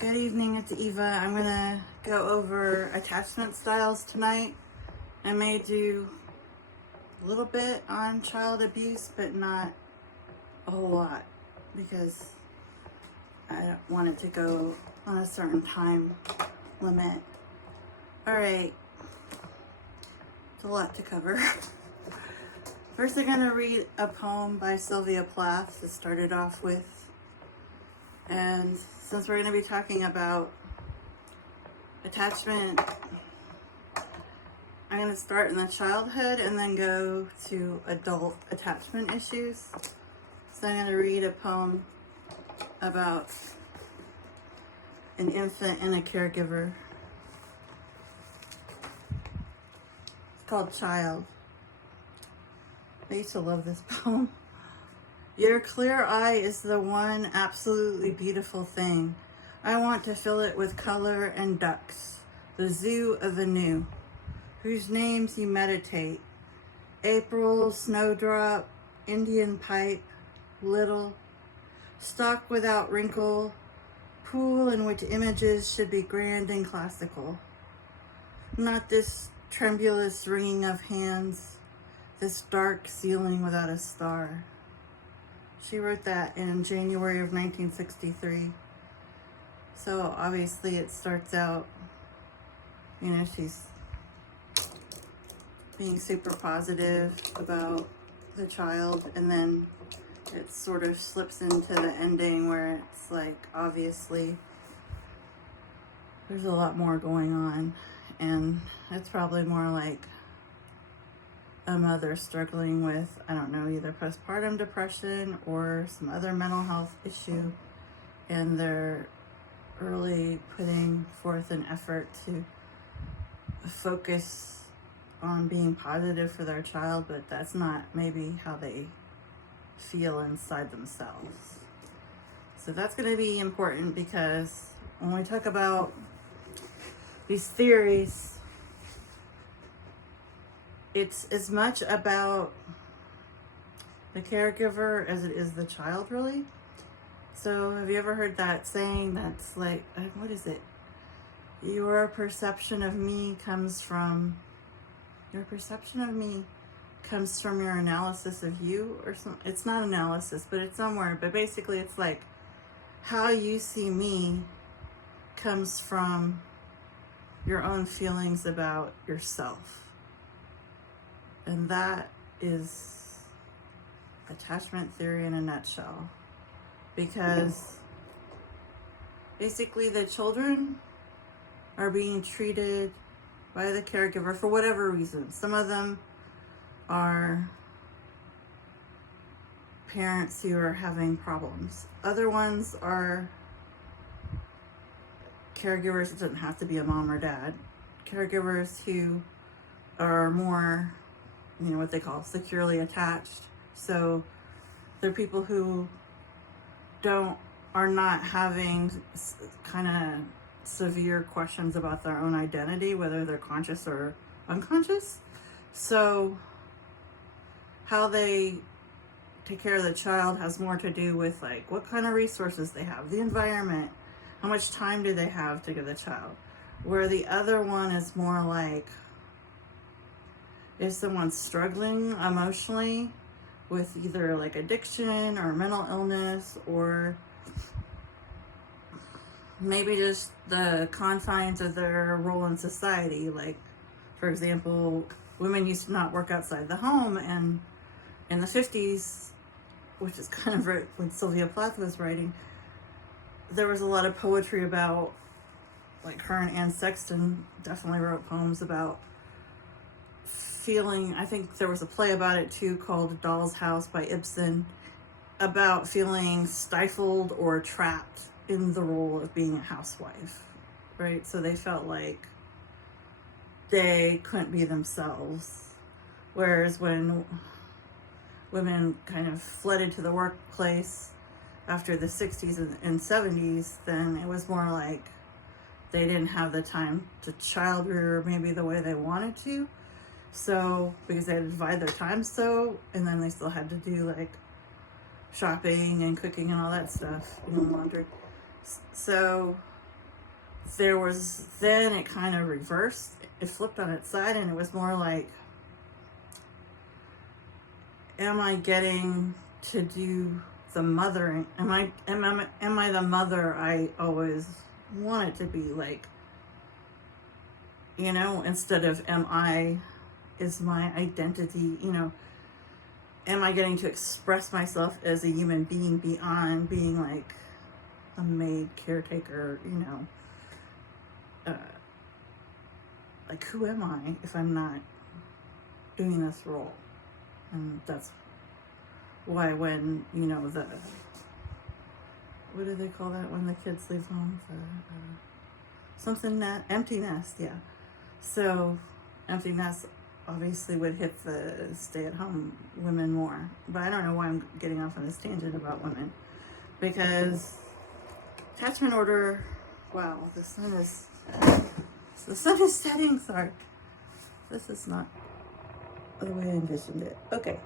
Good evening, it's Eva. I'm gonna go over attachment styles tonight. I may do a little bit on child abuse, but not a whole lot because I don't want it to go on a certain time limit. All right, it's a lot to cover. First, I'm gonna read a poem by Sylvia Plath to start it off with. And since we're going to be talking about attachment, I'm going to start in the childhood and then go to adult attachment issues. So I'm going to read a poem about an infant and a caregiver. It's called Child. I used to love this poem. Your clear eye is the one absolutely beautiful thing. I want to fill it with color and ducks, the zoo of the new, whose names you meditate. April, snowdrop, Indian pipe, little, stock without wrinkle, pool in which images should be grand and classical. Not this tremulous wringing of hands, this dark ceiling without a star. She wrote that in January of 1963. So obviously it starts out, she's being super positive about the child, and then it sort of slips into the ending where it's like, obviously there's a lot more going on, and it's probably more like a mother struggling with, I don't know, either postpartum depression or some other mental health issue, and they're really putting forth an effort to focus on being positive for their child, but that's not maybe how they feel inside themselves. So that's going to be important, because when we talk about these theories, it's as much about the caregiver as it is the child, really. So have you ever heard that saying that's like, what is it? Your perception of me comes from your analysis of you, or something. It's not analysis, but it's somewhere. But basically it's like how you see me comes from your own feelings about yourself. And that is attachment theory in a nutshell. Because basically the children are being treated by the caregiver for whatever reason. Some of them are parents who are having problems. Other ones are caregivers. It doesn't have to be a mom or dad. Caregivers who are more, what they call securely attached. So they're people who are not having kind of severe questions about their own identity, whether they're conscious or unconscious. So how they take care of the child has more to do with like what kind of resources they have, the environment, how much time do they have to give the child. Where the other one is more like, if someone's struggling emotionally with either like addiction or mental illness, or maybe just the confines of their role in society. Like, for example, women used to not work outside the home, and in the 50s, which is kind of when Sylvia Plath was writing, there was a lot of poetry about, like, her and Anne Sexton definitely wrote poems about feeling, I think there was a play about it too called Doll's House by Ibsen, about feeling stifled or trapped in the role of being a housewife, right? So they felt like they couldn't be themselves. Whereas when women kind of flooded to the workplace after the 60s and 70s, then it was more like they didn't have the time to child rear maybe the way they wanted to. So, because they had to divide their time and then they still had to do like shopping and cooking and all that stuff, laundry. So there was, then it kind of reversed. It flipped on its side, and it was more like, am I getting to do the mothering? Am I the mother I always wanted to be? Like, you know, instead of is my identity, you know, am I getting to express myself as a human being beyond being like a maid, caretaker, you know? Like, who am I if I'm not doing this role? And that's why when, you know, what do they call that when the kids leave home? Empty nest, yeah. So empty nest obviously would hit the stay-at-home women more. But I don't know why I'm getting off on this tangent about women. Because attachment order, wow, the sun is setting, sorry. This is not the way I envisioned it. Okay.